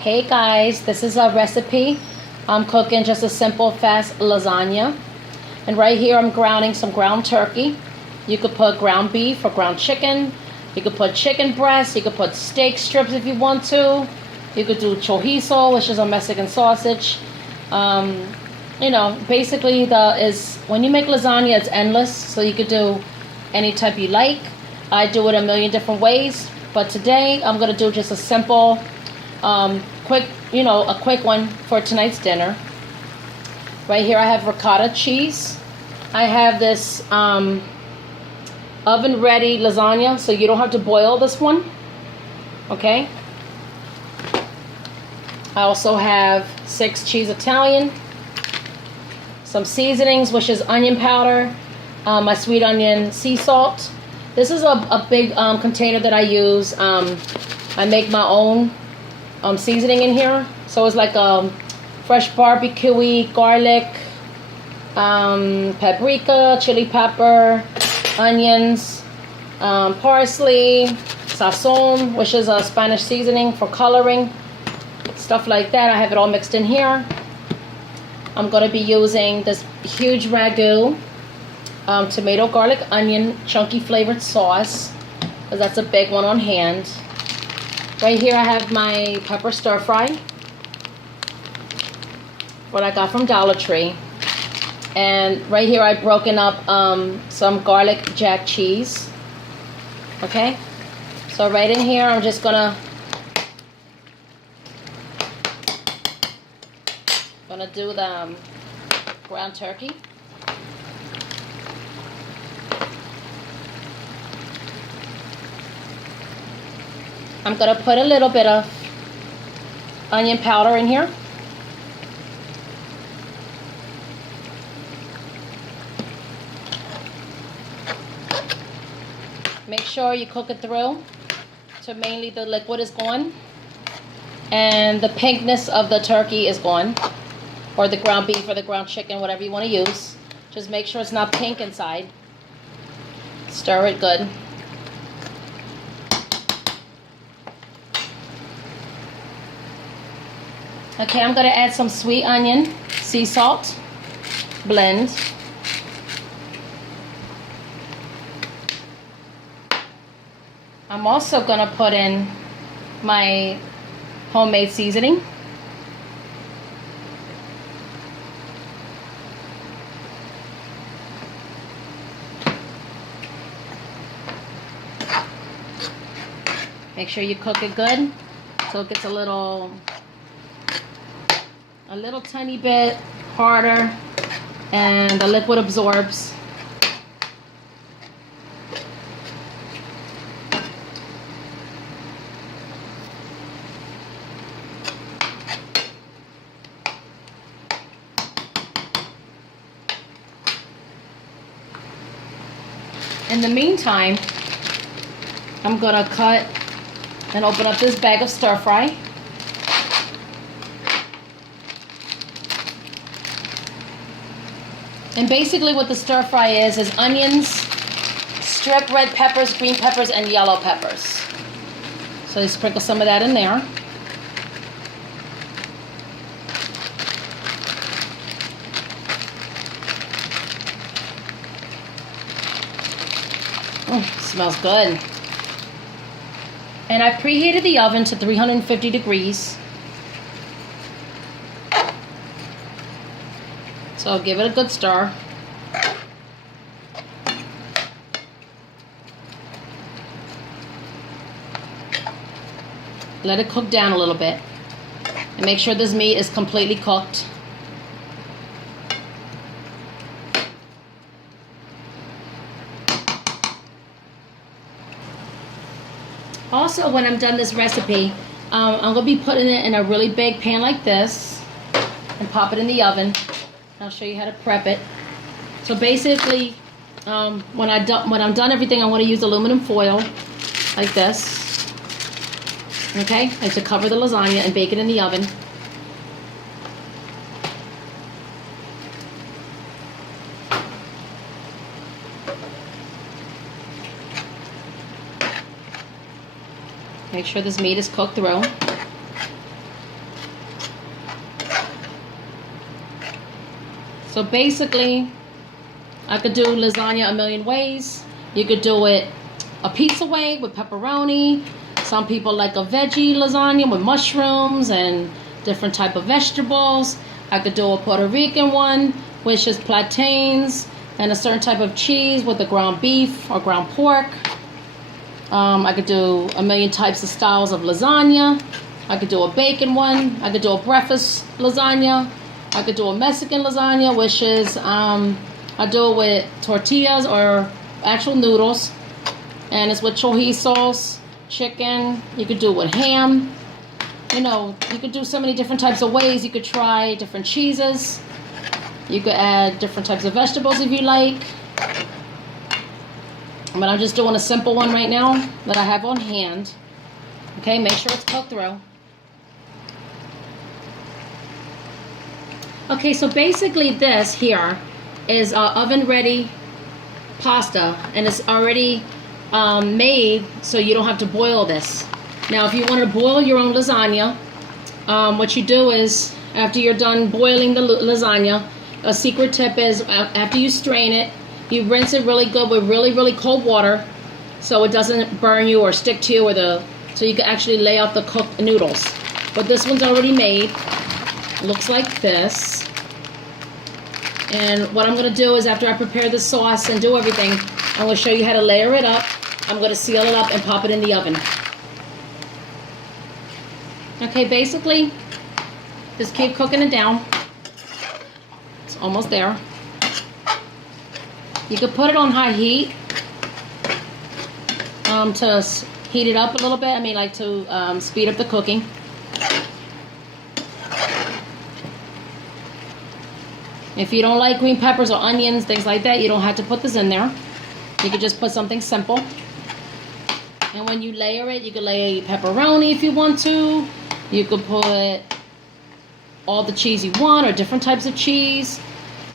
Hey guys, this is a recipe. I'm cooking just a simple, fast lasagna. And right here I'm grounding some ground turkey. You could put ground beef or ground chicken. You could put chicken breast. You could put steak strips if you want to. You could do chorizo, which is a Mexican sausage. Basically when you make lasagna, it's endless. So you could do any type you like. I do it a million different ways. But today I'm going to do just a simple a quick one for tonight's dinner. Right here I have ricotta cheese. I have this oven ready lasagna, so you don't have to boil this one. Okay. I also have 6 cheese Italian, some seasonings, which is onion powder, my sweet onion sea salt. This is a big container that I use. I make my own seasoning in here, so it's like fresh barbecue-y, garlic, paprika, chili pepper, onions, parsley, sazon, which is a Spanish seasoning for coloring, stuff like that. I have it all mixed in here. I'm going to be using this huge ragu, tomato, garlic, onion, chunky flavored sauce, because that's a big one on hand. Right here I have my pepper stir fry, what I got from Dollar Tree. And right here I've broken up some garlic jack cheese. Okay, so right in here I'm just gonna do the ground turkey. I'm going to put a little bit of onion powder in here. Make sure you cook it through so mainly the liquid is gone and the pinkness of the turkey is gone, or the ground beef or the ground chicken, whatever you want to use. Just make sure it's not pink inside. Stir it good. Okay, I'm going to add some sweet onion, sea salt, blend. I'm also going to put in my homemade seasoning. Make sure you cook it good so it gets a little tiny bit harder and the liquid absorbs. In the meantime, I'm gonna cut and open up this bag of stir fry. And basically what the stir fry is onions, strip red peppers, green peppers, and yellow peppers. So you sprinkle some of that in there. Smells good. And I preheated the oven to 350 degrees. So give it a good stir. Let it cook down a little bit. And make sure this meat is completely cooked. Also, when I'm done this recipe, I'm going to be putting it in a really big pan like this and pop it in the oven. I'll show you how to prep it. So basically, when I'm done everything, I want to use aluminum foil like this. Okay, and to cover the lasagna and bake it in the oven. Make sure this meat is cooked through. So basically, I could do lasagna a million ways. You could do it a pizza way with pepperoni. Some people like a veggie lasagna with mushrooms and different type of vegetables. I could do a Puerto Rican one, which is plantains and a certain type of cheese with a ground beef or ground pork. I could do a million types of styles of lasagna. I could do a bacon one. I could do a breakfast lasagna. I could do a Mexican lasagna, which is I do it with tortillas or actual noodles, and it's with chorizo sauce, chicken. You could do it with ham. You know, you could do so many different types of ways. You could try different cheeses. You could add different types of vegetables if you like. But I'm just doing a simple one right now that I have on hand. Okay, make sure it's cooked through. Okay, so basically this here is oven ready pasta, and it's already made so you don't have to boil this. Now if you want to boil your own lasagna, what you do is after you're done boiling the lasagna, a secret tip is after you strain it, you rinse it really good with really cold water so it doesn't burn you or stick to you, or so you can actually lay out the cooked noodles. But this one's already made. It looks like this. And what I'm going to do is after I prepare the sauce and do everything, I'm going to show you how to layer it up. I'm going to seal it up and pop it in the oven. Okay, basically, just keep cooking it down. It's almost there. You could put it on high heat to heat it up a little bit. I mean, like to speed up the cooking. If you don't like green peppers or onions, things like that, you don't have to put this in there. You could just put something simple. And when you layer it, you could lay pepperoni if you want to. You could put all the cheese you want or different types of cheese.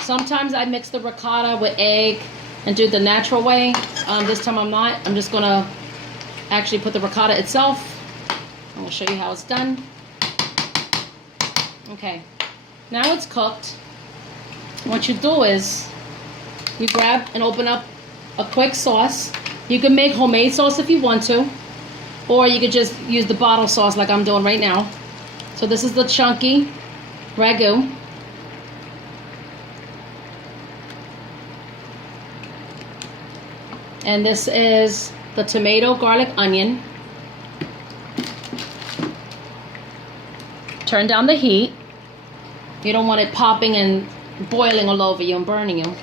Sometimes I mix the ricotta with egg and do the natural way. This time I'm not. I'm just going to actually put the ricotta itself. I'm going to show you how it's done. Okay, now it's cooked. What you do is you grab and open up a quick sauce. You can make homemade sauce if you want to, or you could just use the bottle sauce like I'm doing right now. So this is the chunky ragu. And this is the tomato, garlic, onion. Turn down the heat. You don't want it popping and boiling all over you and burning you.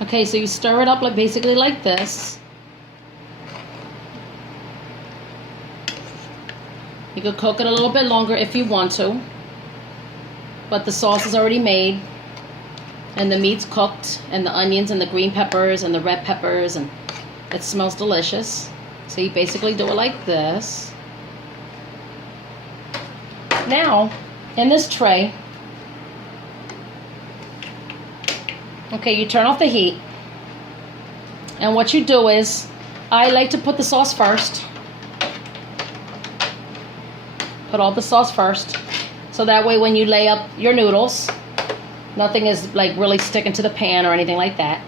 Okay, so you stir it up like basically like this. You could cook it a little bit longer if you want to, but the sauce is already made and the meat's cooked and the onions and the green peppers and the red peppers, and it smells delicious. So you basically do it like this. Now in this tray, okay, you turn off the heat, and what you do is, I like to put the sauce first. Put all the sauce first, so that way when you lay up your noodles, nothing is like really sticking to the pan or anything like that.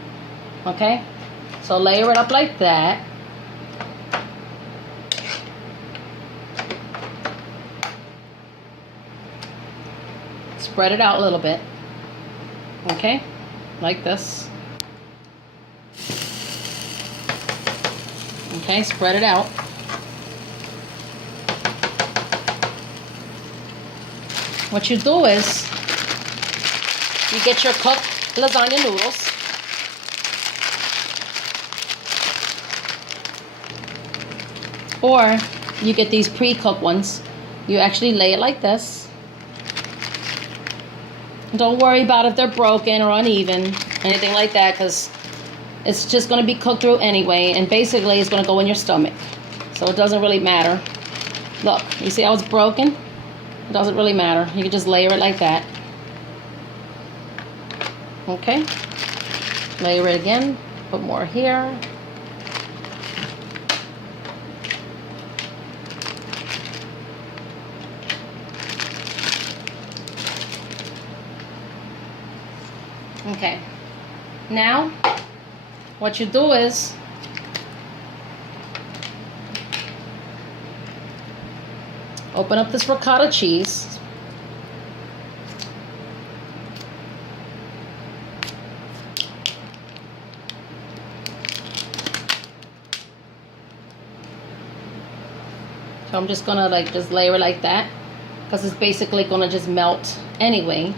Okay, so layer it up like that. Spread it out a little bit. Okay, like this. Okay, spread it out. What you do is you get your cooked lasagna noodles. Or you get these pre-cooked ones. You actually lay it like this. Don't worry about if they're broken or uneven, anything like that, because it's just going to be cooked through anyway, and basically it's going to go in your stomach. So it doesn't really matter. Look, you see how it's broken? It doesn't really matter. You can just layer it like that. Okay. Layer it again. Put more here. Okay. Now, what you do is open up this ricotta cheese. So I'm just gonna just layer it like that, because it's basically gonna just melt anyway.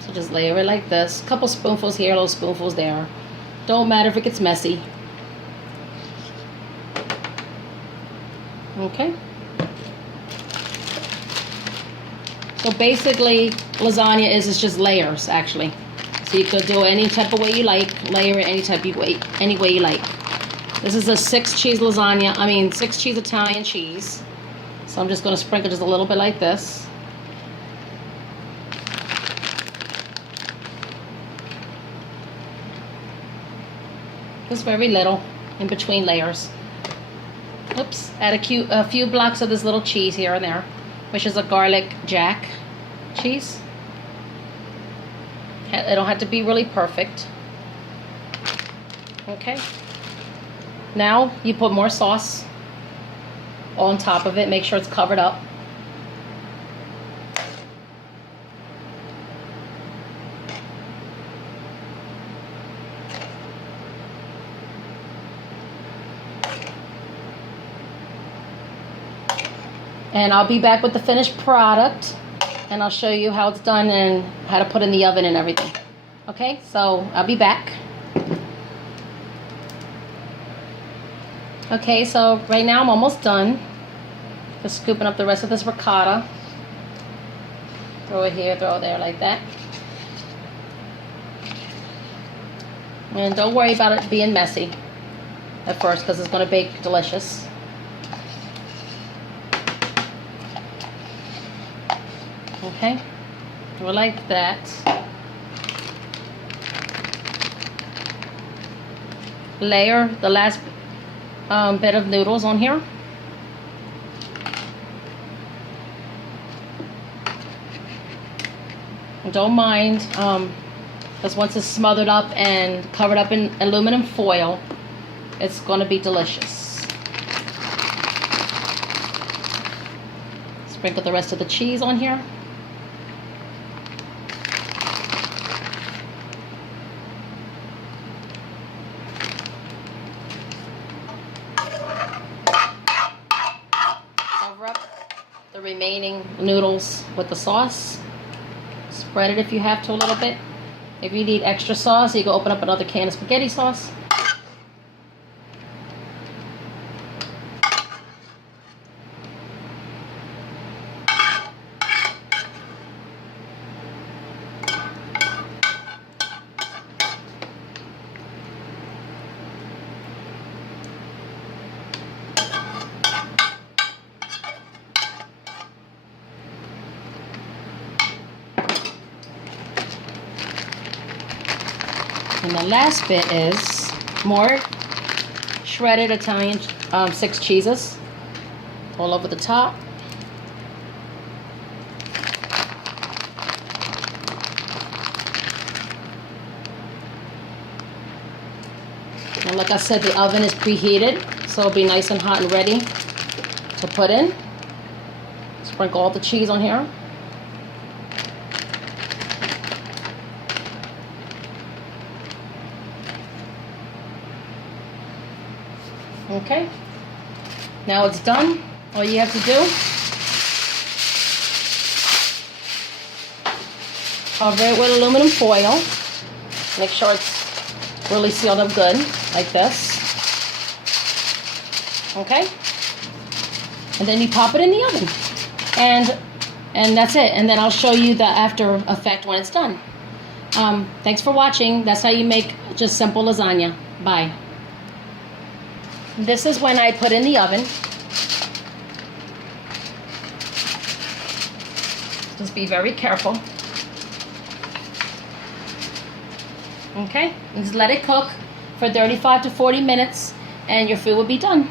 So just layer it like this. A couple spoonfuls here, little spoonfuls there. Don't matter if it gets messy. Okay. So basically, lasagna is just layers, actually. So you could do it any type of way you like, layer it any way you like. This is a 6-cheese lasagna, 6-cheese Italian cheese. So I'm just going to sprinkle just a little bit like this. Just very little in between layers. Oops, add a few blocks of this little cheese here and there, which is a garlic jack cheese. It don't have to be really perfect. Okay. Now you put more sauce on top of it. Make sure it's covered up. And I'll be back with the finished product, and I'll show you how it's done and how to put in the oven and everything. Okay, so I'll be back. Okay, so right now I'm almost done. Just scooping up the rest of this ricotta. Throw it here, throw it there like that. And don't worry about it being messy at first, because it's going to bake delicious. Okay, we're like that. Layer the last bit of noodles on here. Don't mind, because once it's smothered up and covered up in aluminum foil, it's going to be delicious. Sprinkle the rest of the cheese on here. The remaining noodles with the sauce. Spread it if you have to a little bit. If you need extra sauce, you can open up another can of spaghetti sauce. And the last bit is more shredded Italian 6 cheeses all over the top. And like I said, the oven is preheated, so it'll be nice and hot and ready to put in. Sprinkle all the cheese on here. Okay, now it's done. All you have to do, cover it with aluminum foil. Make sure it's really sealed up good, like this. Okay, and then you pop it in the oven, and that's it. And then I'll show you the after effect when it's done. Thanks for watching. That's how you make just simple lasagna. Bye. This is when I put in the oven. Just be very careful. Okay, and just let it cook for 35 to 40 minutes and your food will be done.